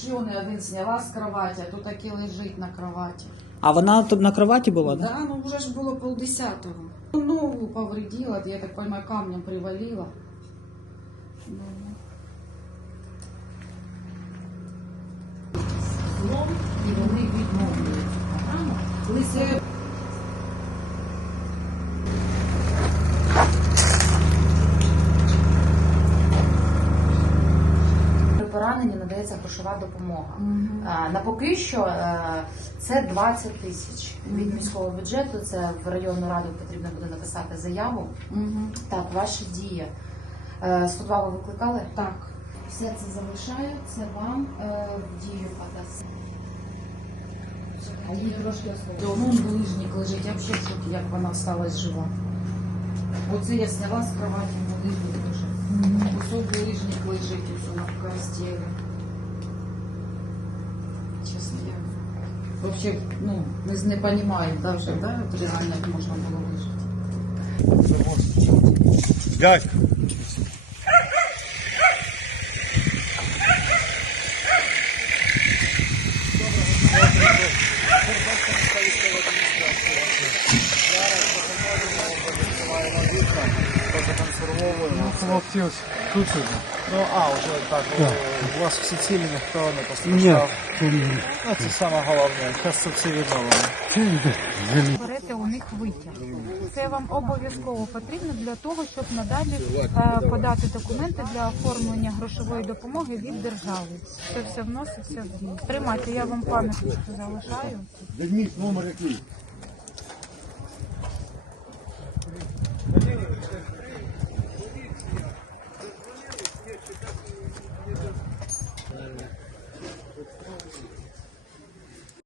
Жженый один сняла с кровати, а то так и лежит на кроваті. А вона тут на кроваті була, да? Да, ну вже ж було полдесятого. Ну, Ногу повредила, я так понимаю, камнем привалила. Сном і вони відновлюють. Лише це надається грошова допомога. А, На поки що е, це 20 тисяч від міського бюджету. Це в районну раду потрібно буде написати заяву. Так, ваші дії. Е, 102 ви викликали? так. Все це залишаю, це вам е, в дію подасть. А їй трошки Ну, булижник лежить, я взагалі в шокі, як вона осталась жива. Оце я зняла з лежить. Кусок булижник лежить усе на постелі. Чесно, я вообще, ну, ми ж не розуміємо, да, вже, да, от реально як можна було вижити. Дядько. Хлопці ось тут уже. Ну, а, вже так, у вас всі цілі ніхто не постраждав. Ну, це саме головне. Зараз це все відновлено. берете у них витяг. Це вам обов'язково потрібно для того, щоб надалі е, подати документи для оформлення грошової допомоги від держави. Це все вноситься в дію. Тримайте, я вам пам'ятку залишаю. Візьміть номер який.